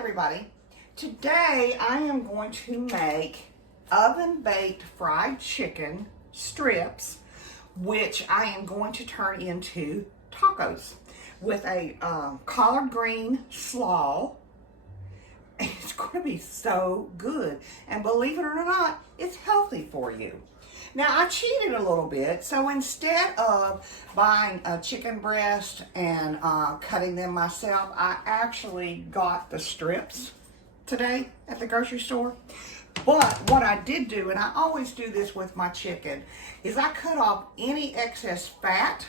everybody. Today I am going to make oven baked fried chicken strips, which I am going to turn into tacos with a collard green slaw. It's going to be so good, and believe it or not, it's healthy for you. Now, I cheated a little bit, so instead of buying a chicken breast and cutting them myself, I actually got the strips today at the grocery store. But what I did do, and I always do this with my chicken, is I cut off any excess fat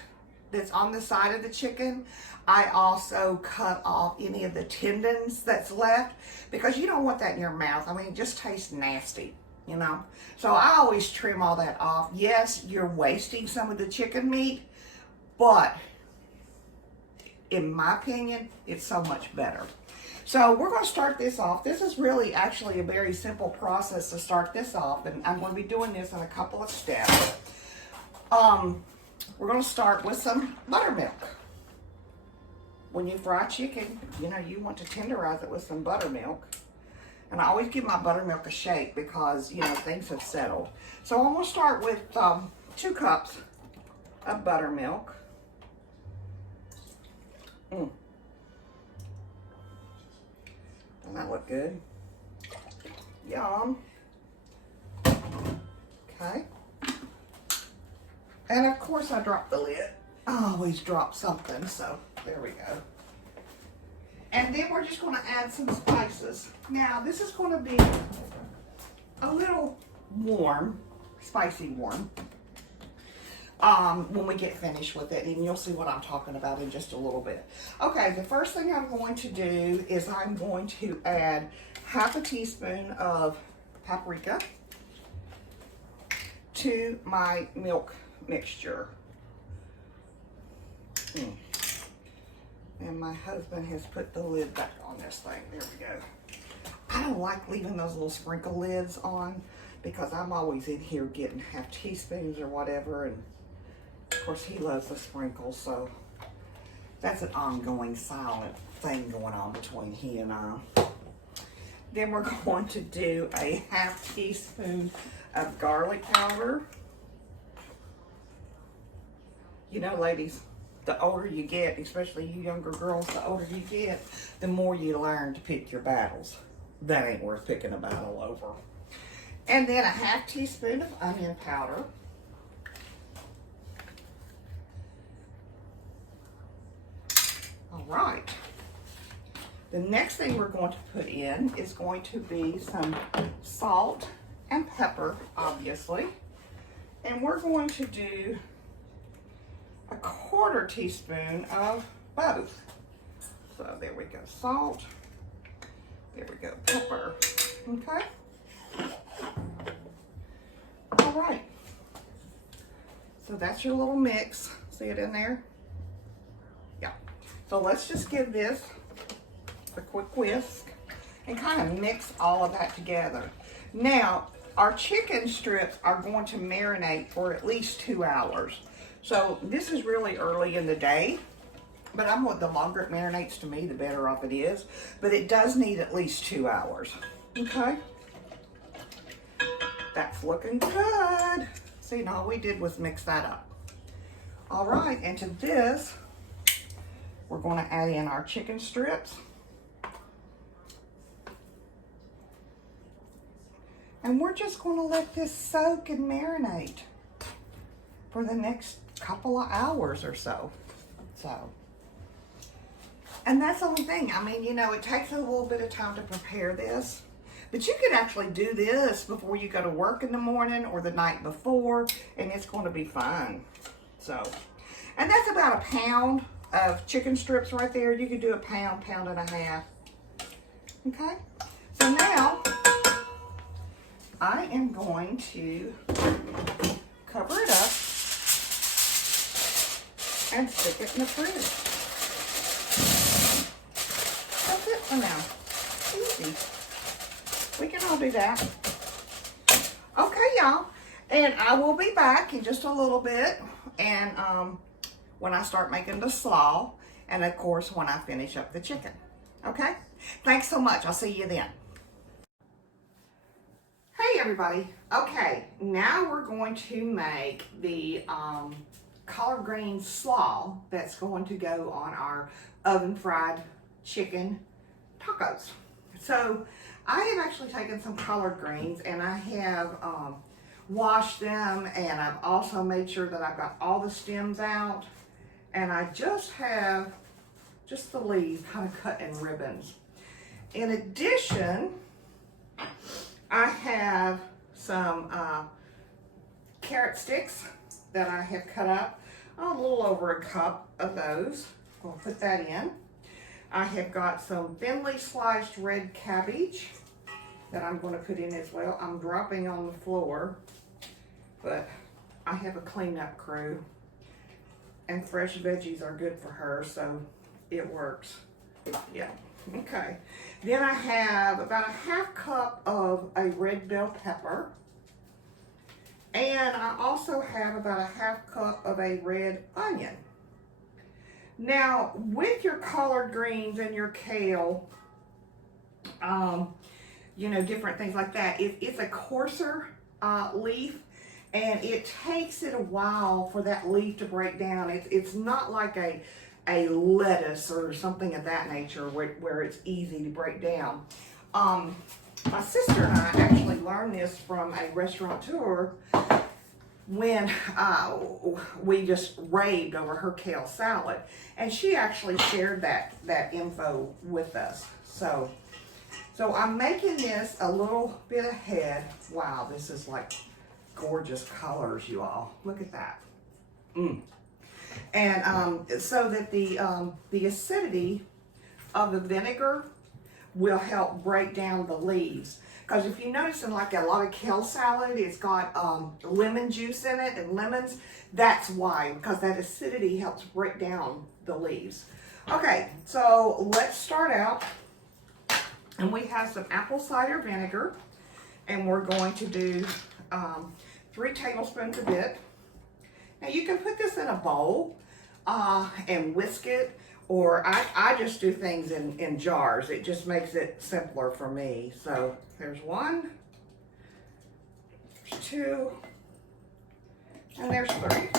that's on the side of the chicken. I also cut off any of the tendons that's left, because you don't want that in your mouth. I mean, it just tastes nasty, you know. So I always trim all that off. Yes, you're wasting some of the chicken meat, but in my opinion, it's so much better. So we're going to start this off. This is really actually a very simple process to start this off, and I'm going to be doing this in a couple of steps. We're going to start with some buttermilk. When you fry chicken, you know, you want to tenderize it with some buttermilk. And I always give my buttermilk a shake because, you know, things have settled. So I'm going to start with 2 cups of buttermilk. Doesn't that look good? Yum. Okay. And of course I dropped the lid. I always drop something, so there we go. And then we're just going to add some spices. Now, this is going to be a little warm, spicy warm, when we get finished with it. And you'll see what I'm talking about in just a little bit. Okay, the first thing I'm going to do is I'm going to add half a teaspoon of paprika to my milk mixture. And my husband has put the lid back on this thing. There we go. I don't like leaving those little sprinkle lids on because I'm always in here getting half teaspoons or whatever. And of course he loves the sprinkles, so that's an ongoing silent thing going on between he and I. Then we're going to do a half teaspoon of garlic powder. You know, ladies, the older you get, especially you younger girls, the older you get, the more you learn to pick your battles. That ain't worth picking a battle over. And then a half teaspoon of onion powder. All right. The next thing we're going to put in is going to be some salt and pepper, obviously. And we're going to do a 1/4 teaspoon of both. So there we go, salt. There we go, pepper. Okay. All right. So that's your little mix. See it in there? Yeah. So let's just give this a quick whisk and kind of mix all of that together. Now, our chicken strips are going to marinate for at least 2 hours. So this is really early in the day, but the longer it marinates to me, the better off it is. But it does need at least 2 hours. Okay. That's looking good. See, all we did was mix that up. All right, and to this, we're going to add in our chicken strips. And we're just going to let this soak and marinate for the next couple of hours or so. And that's the only thing. I mean, you know, it takes a little bit of time to prepare this, but you could actually do this before you go to work in the morning or the night before, and it's going to be fun. So, and that's about 1 pound of chicken strips right there. You could do 1 pound, 1.5 pounds. Okay. So now I am going to cover it up and stick it in the fridge. That's it for now. Easy. We can all do that. Okay, y'all. And I will be back in just a little bit. And when I start making the slaw. And of course, when I finish up the chicken. Okay? Thanks so much. I'll see you then. Hey everybody. Okay, now we're going to make the collard green slaw that's going to go on our oven fried chicken tacos. So I have actually taken some collard greens and I have washed them, and I've also made sure that I've got all the stems out, and I just have the leaves kind of cut in ribbons. In addition, I have some carrot sticks that I have cut up, a little over a cup of those. I'll put that in. I have got some thinly sliced red cabbage that I'm going to put in as well. I'm dropping on the floor, but I have a cleanup crew, and fresh veggies are good for her, so it works. Yeah, okay. Then I have about a half cup of a red bell pepper, and I also have about a half cup of a red onion. Now, with your collard greens and your kale, you know, different things like that, it's a coarser leaf, and it takes it a while for that leaf to break down. It's not like a lettuce or something of that nature where it's easy to break down. My sister and I actually learned this from a restaurateur when we just raved over her kale salad, and she actually shared that info with us. So I'm making this a little bit ahead. Wow, this is like gorgeous colors, you all. Look at that. And so that the acidity of the vinegar will help break down the leaves. Because if you notice in like a lot of kale salad, it's got lemon juice in it and lemons. That's why, because that acidity helps break down the leaves. Okay, so let's start out. And we have some apple cider vinegar, and we're going to do 3 tablespoons of it. Now you can put this in a bowl and whisk it, or I just do things in jars. It just makes it simpler for me. So there's 1, there's 2, and there's 3.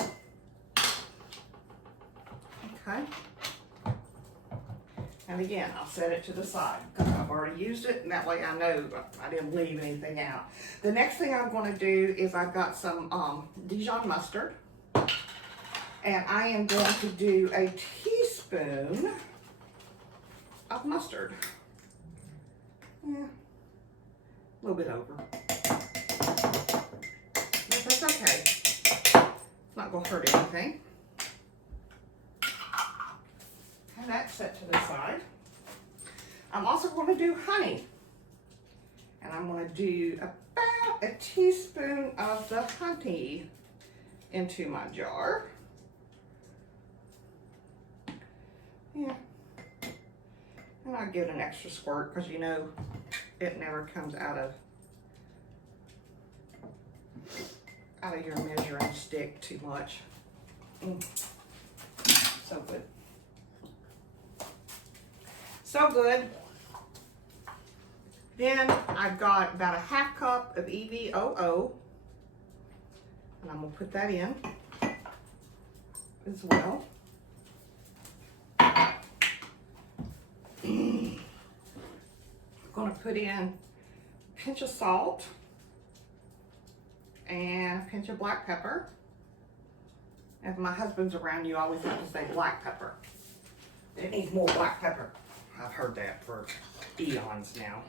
Okay. And again, I'll set it to the side because I've already used it, and that way I know I didn't leave anything out. The next thing I'm going to do is I've got some Dijon mustard, and I am going to do a teaspoon of mustard. Yeah, a little bit over. But that's okay. It's not going to hurt anything. And that's set to the side. I'm also going to do honey. And I'm going to do about a teaspoon of the honey into my jar. Yeah. And I'll give it an extra squirt because you know it never comes out of your measuring stick too much. So good. So good. Then I've got about a half cup of EVOO, and I'm gonna put that in as well. I'm gonna put in a pinch of salt and a pinch of black pepper. If my husband's around, you always have to say black pepper. It needs more black pepper. I've heard that for eons now.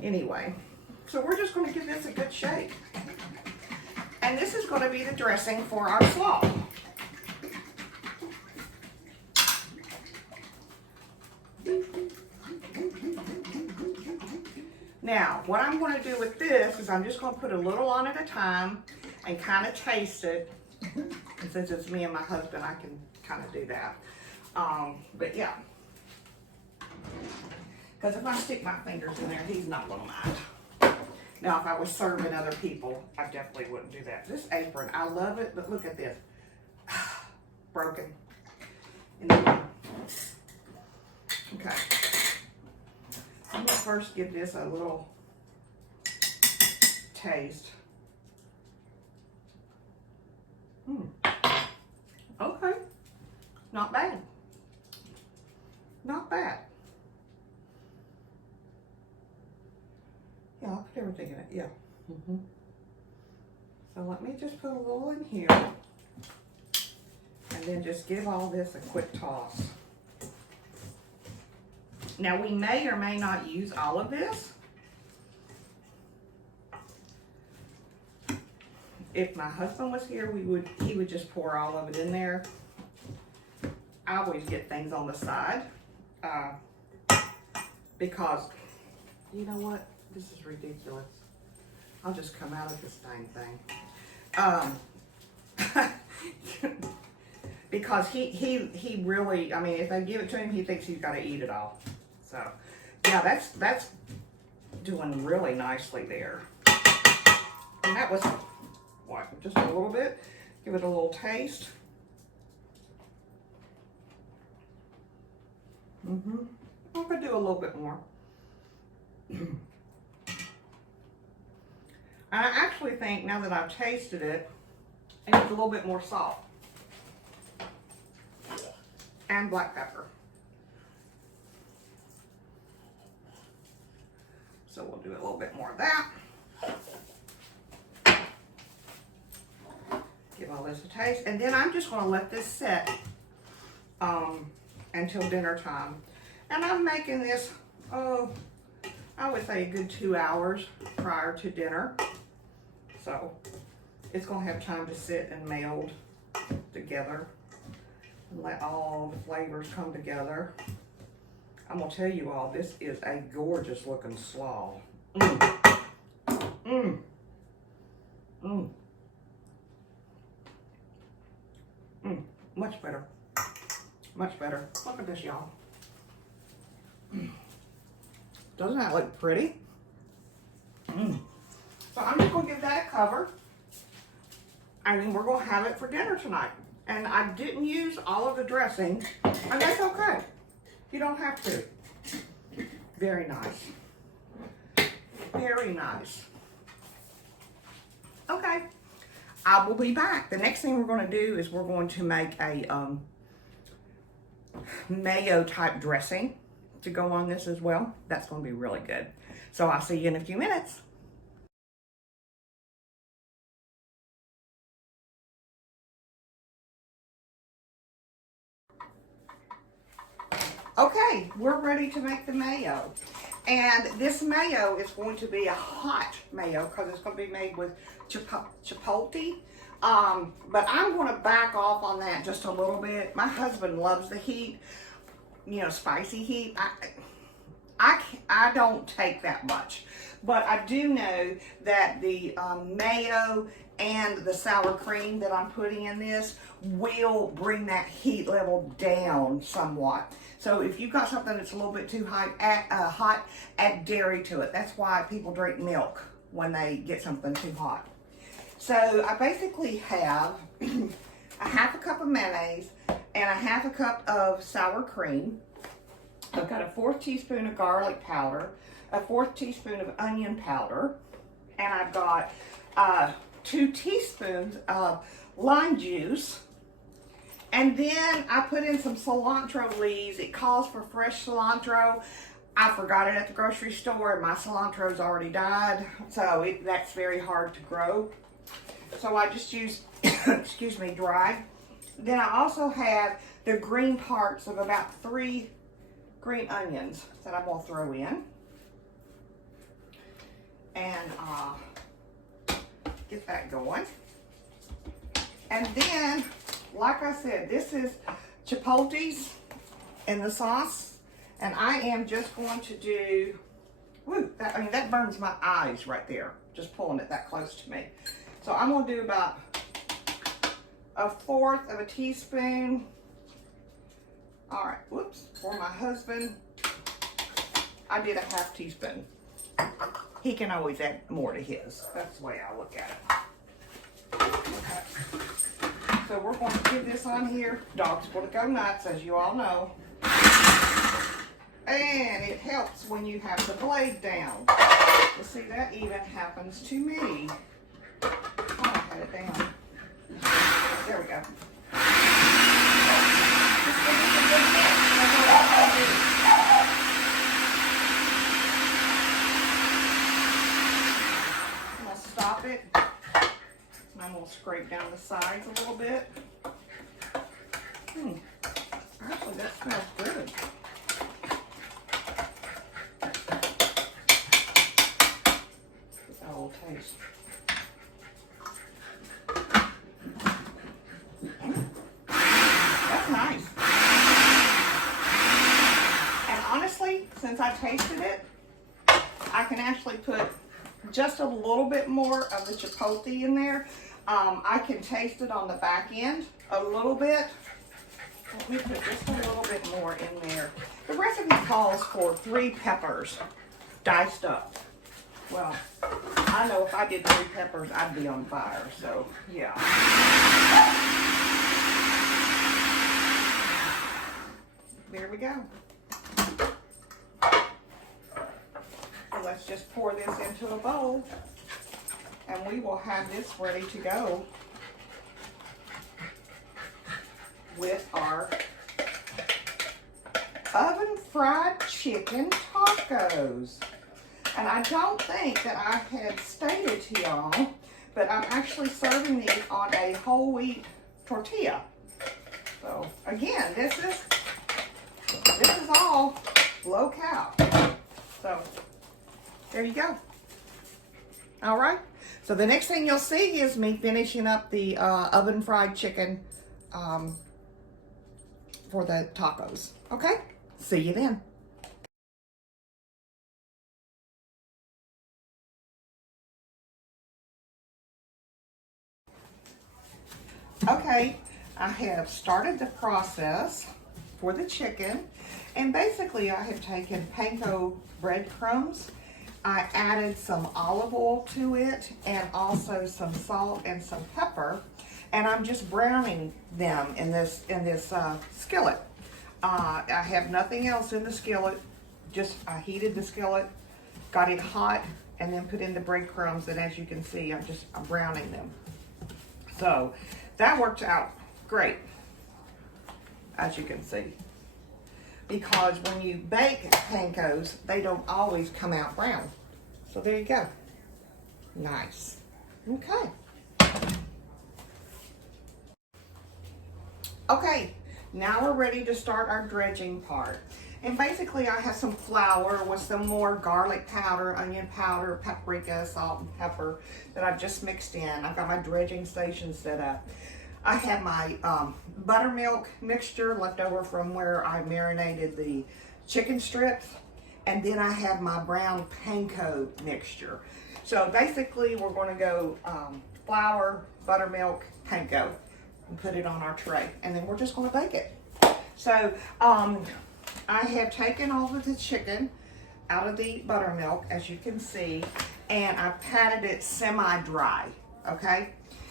Anyway, so we're just going to give this a good shake. And this is going to be the dressing for our slaw. Now, what I'm going to do with this is I'm just going to put a little on at a time and kind of taste it. And since it's me and my husband, I can kind of do that. But yeah. Because if I stick my fingers in there, he's not going to mind. Now, if I was serving other people, I definitely wouldn't do that. This apron, I love it, but look at this. Broken. Okay. I'm gonna first give this a little taste. Okay, not bad. Not bad. Yeah, I'll put everything in it, yeah. So let me just put a little in here and then just give all this a quick toss. Now we may or may not use all of this. If my husband was here, he would just pour all of it in there. I always get things on the side because, you know what? This is ridiculous. I'll just come out of this dang thing. Because he really, I mean, if I give it to him, he thinks he's got to eat it all. So, yeah, that's doing really nicely there. And that was, what, just a little bit? Give it a little taste. I could do a little bit more. I actually think, now that I've tasted it, it needs a little bit more salt. And black pepper. So we'll do a little bit more of that. Give all this a taste. And then I'm just going to let this set until dinner time. And I'm making this, I would say a good 2 hours prior to dinner. So it's going to have time to sit and meld together and let all the flavors come together. I'm going to tell you all, this is a gorgeous looking slaw. Much better. Much better. Look at this, y'all. Doesn't that look pretty? So I'm just going to give that a cover. I mean, we're going to have it for dinner tonight. And I didn't use all of the dressing, and that's okay. You don't have to. Very nice. Very nice. Okay. I will be back. The next thing we're going to do is we're going to make a mayo type dressing to go on this as well. That's going to be really good. So I'll see you in a few minutes. Okay, we're ready to make the mayo. And this mayo is going to be a hot mayo because it's going to be made with chipotle. But I'm going to back off on that just a little bit. My husband loves the heat, you know, spicy heat. I don't take that much. But I do know that the mayo and the sour cream that I'm putting in this will bring that heat level down somewhat. So if you've got something that's a little bit too hot, add dairy to it. That's why people drink milk when they get something too hot. So I basically have a half a cup of mayonnaise and a half a cup of sour cream. I've got a 1/4 teaspoon of garlic powder, a 1/4 teaspoon of onion powder, and I've got 2 teaspoons of lime juice. And then I put in some cilantro leaves. It calls for fresh cilantro. I forgot it at the grocery store and my cilantro's already died. So that's very hard to grow. So I just use, excuse me, dried. Then I also have the green parts of about 3 green onions that I'm gonna throw in. And get that going. And then, like I said, this is chipotles in the sauce, and I am just going to do, that burns my eyes right there, just pulling it that close to me. So I'm going to do about 1/4 of a teaspoon. All right, whoops, for my husband, I did a 1/2 teaspoon. He can always add more to his. That's the way I look at it. Okay. So we're going to give this on here. Dog's going to go nuts, as you all know. And it helps when you have the blade down. You see, that even happens to me. Oh, I had it down. There we go. Just give it a good mix. That's all I gotta do. I'm gonna stop it. And I'm gonna scrape down the sides a little bit. Actually, that smells good. That will taste. That's nice. And honestly, since I tasted it, I can actually put just a little bit more of the chipotle in there. I can taste it on the back end a little bit. Let me put just a little bit more in there. The recipe calls for 3 peppers diced up. Well, I know if I did 3 peppers, I'd be on fire, so yeah. There we go. So let's just pour this into a bowl, and we will have this ready to go with our oven fried chicken tacos. And I don't think that I had stated to y'all, but I'm actually serving these on a whole wheat tortilla. So again, this is all low cal. So there you go. All right. So the next thing you'll see is me finishing up the oven fried chicken for the tacos. Okay? See you then. Okay, I have started the process for the chicken, and basically I have taken panko breadcrumbs. I added some olive oil to it and also some salt and some pepper, and I'm just browning them in this skillet. I have nothing else in the skillet. Just I heated the skillet, got it hot, and then put in the breadcrumbs, and as you can see, I'm browning them. So that worked out great, as you can see, because when you bake pancos, they don't always come out brown. So there you go. Nice. Okay. Okay, now we're ready to start our dredging part. And basically I have some flour with some more garlic powder, onion powder, paprika, salt and pepper that I've just mixed in. I've got my dredging station set up. I have my buttermilk mixture left over from where I marinated the chicken strips. And then I have my brown panko mixture. So basically we're going to go flour, buttermilk, panko, and put it on our tray. And then we're just going to bake it. So I have taken all of the chicken out of the buttermilk, as you can see, and I patted it semi-dry, okay?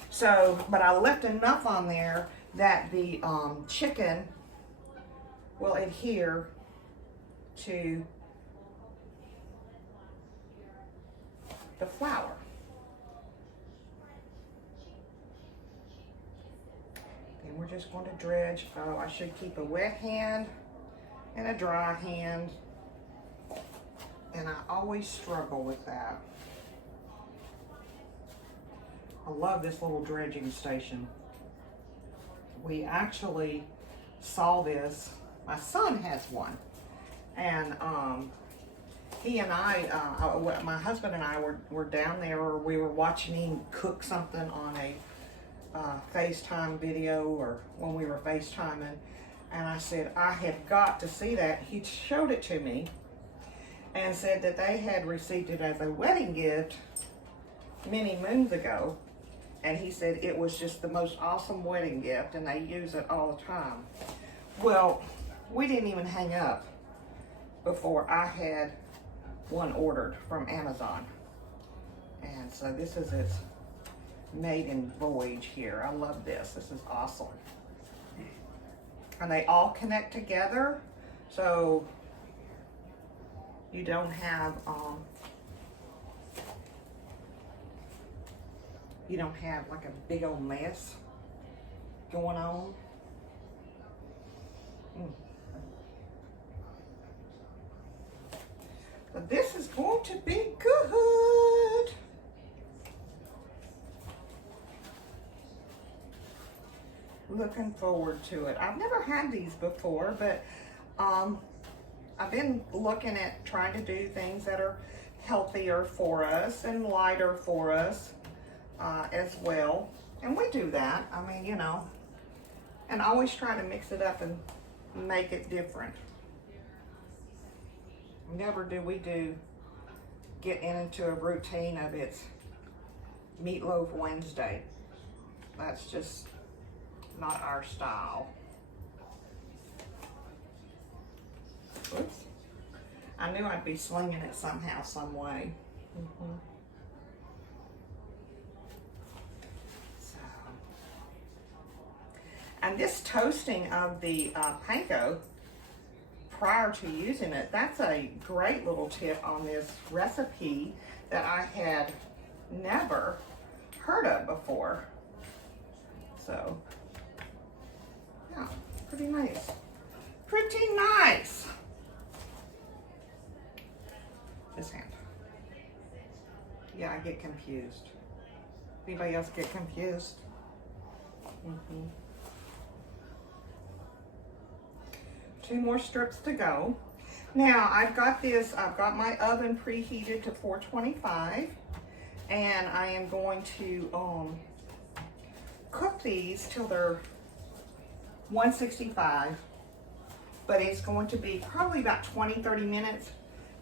So, but I left enough on there that the chicken will adhere to the flour. And we're just going to dredge. Oh, I should keep a wet hand and a dry hand, and I always struggle with that. I love this little dredging station. We actually saw this, my son has one, and he and I, my husband and I were down there, or we were watching him cook something on a FaceTime video, or when we were FaceTiming, and I said, I have got to see that. He showed it to me and said that they had received it as a wedding gift many moons ago, and he said it was just the most awesome wedding gift and they use it all the time. Well, we didn't even hang up before I had one ordered from Amazon. And so this is its maiden voyage here. I love this. This is awesome. And they all connect together. So you don't have like a big old mess going on. But this is going to be good. Looking forward to it. I've never had these before, but I've been looking at trying to do things that are healthier for us and lighter for us as well. And we do that. I mean, you know, and always try to mix it up and make it different. Never do we get into a routine of it's Meatloaf Wednesday. That's just not our style. Oops. I knew I'd be slinging it somehow, some way. So, and this toasting of the panko prior to using it, that's a great little tip on this recipe that I had never heard of before. So, yeah, pretty nice. Pretty nice. This hand. Yeah, I get confused. Anybody else get confused? Two more strips to go. Now I've got my oven preheated to 425, and I am going to cook these till they're 165, but it's going to be probably about 20-30 minutes.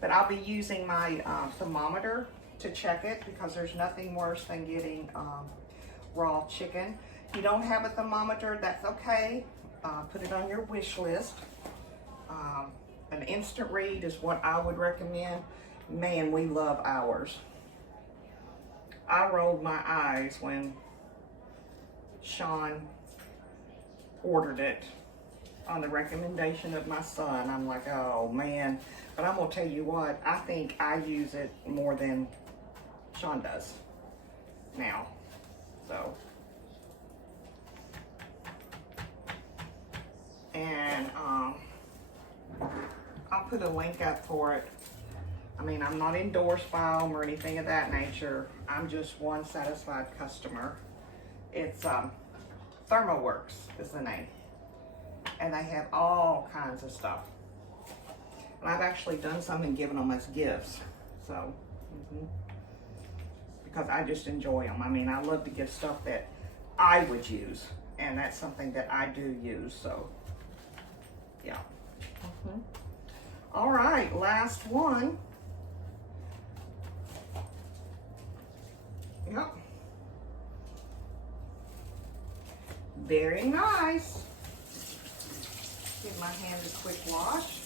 But I'll be using my thermometer to check it, because there's nothing worse than getting raw chicken. If you don't have a thermometer, that's okay. Put it on your wish list. An instant read is what I would recommend. Man, we love ours. I rolled my eyes when Sean ordered it on the recommendation of my son. I'm like, oh man. But I'm gonna tell you what, I think I use it more than Sean does now. So, and I'll put a link up for it. I mean, I'm not endorsed by them or anything of that nature. I'm just one satisfied customer. It's ThermoWorks is the name. And they have all kinds of stuff. And I've actually done some and given them as gifts. So, because I just enjoy them. I mean, I love to give stuff that I would use. And that's something that I do use. So, yeah. All right, last one. Yep. Very nice. Give my hand a quick wash.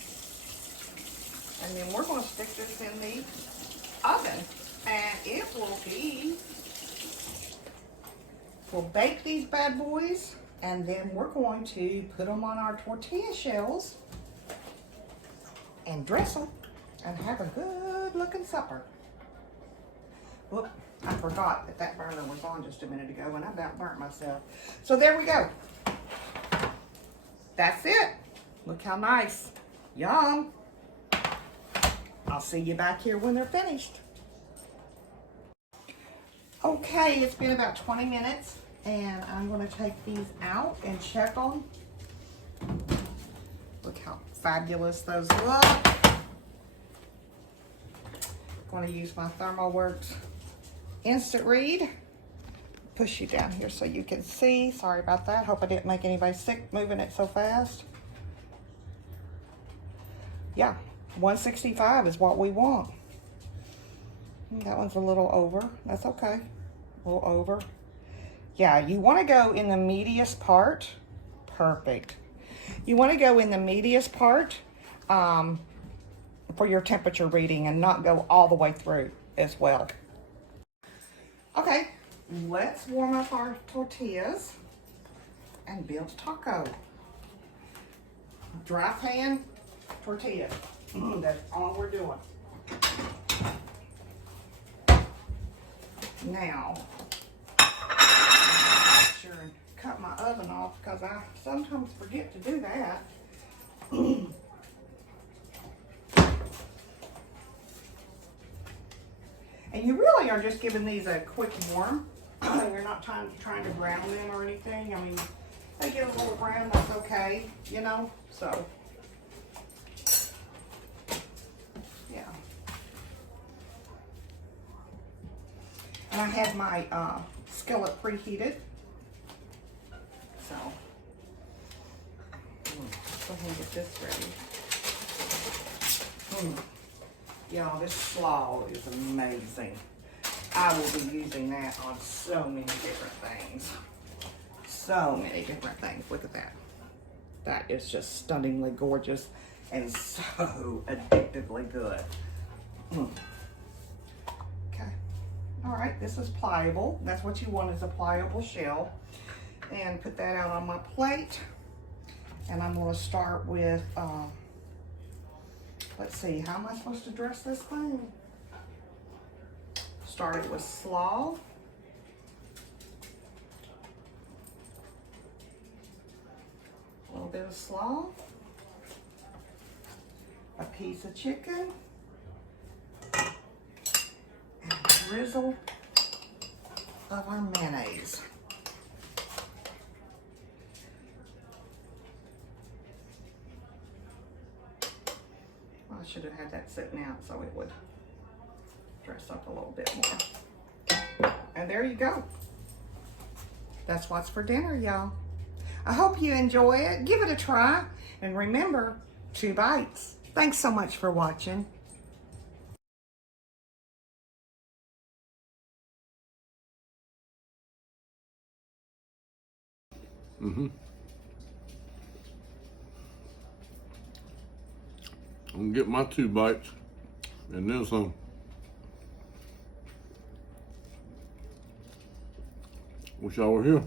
And then we're going to stick this in the oven. And it will be, we'll bake these bad boys. And then we're going to put them on our tortilla shells and dress them and have a good looking supper. Whoop, I forgot that that burner was on just a minute ago and I about burnt myself. So there we go. That's it. Look how nice. Yum. I'll see you back here when they're finished. Okay, it's been about 20 minutes and I'm going to take these out and check them. Look how fabulous those look. Going to use my ThermoWorks instant read. Push you down here so you can see. Sorry about that. Hope I didn't make anybody sick moving it so fast. Yeah, 165 is what we want. That one's a little over. That's okay. A little over. Yeah, you want to go in the meatiest part. Perfect. You want to go in the meatiest part for your temperature reading and not go all the way through as well. Okay, let's warm up our tortillas and build a taco. Dry pan tortilla. That's all we're doing. Now, make sure and cut my oven off because I sometimes forget to do that. And you really are just giving these a quick warm. You're not trying to brown them or anything. I mean, they get a little brown, that's okay, you know, so. Yeah. And I have my skillet preheated. So, go ahead and get this ready. Y'all, this slaw is amazing. I will be using that on so many different things. So many different things. Look at that. That is just stunningly gorgeous and so addictively good. Okay. All right, this is pliable. That's what you want, is a pliable shell. And put that out on my plate. And I'm going to start with, let's see, how am I supposed to dress this thing? Started with slaw. A little bit of slaw. A piece of chicken. And a drizzle of our mayonnaise. I should have had that sitting out so it would dress up a little bit more. And there you go. That's what's for dinner, y'all. I hope you enjoy it. Give it a try. And remember, 2 bites. Thanks so much for watching. I'm gonna get my 2 bites and then some. Wish y'all were here.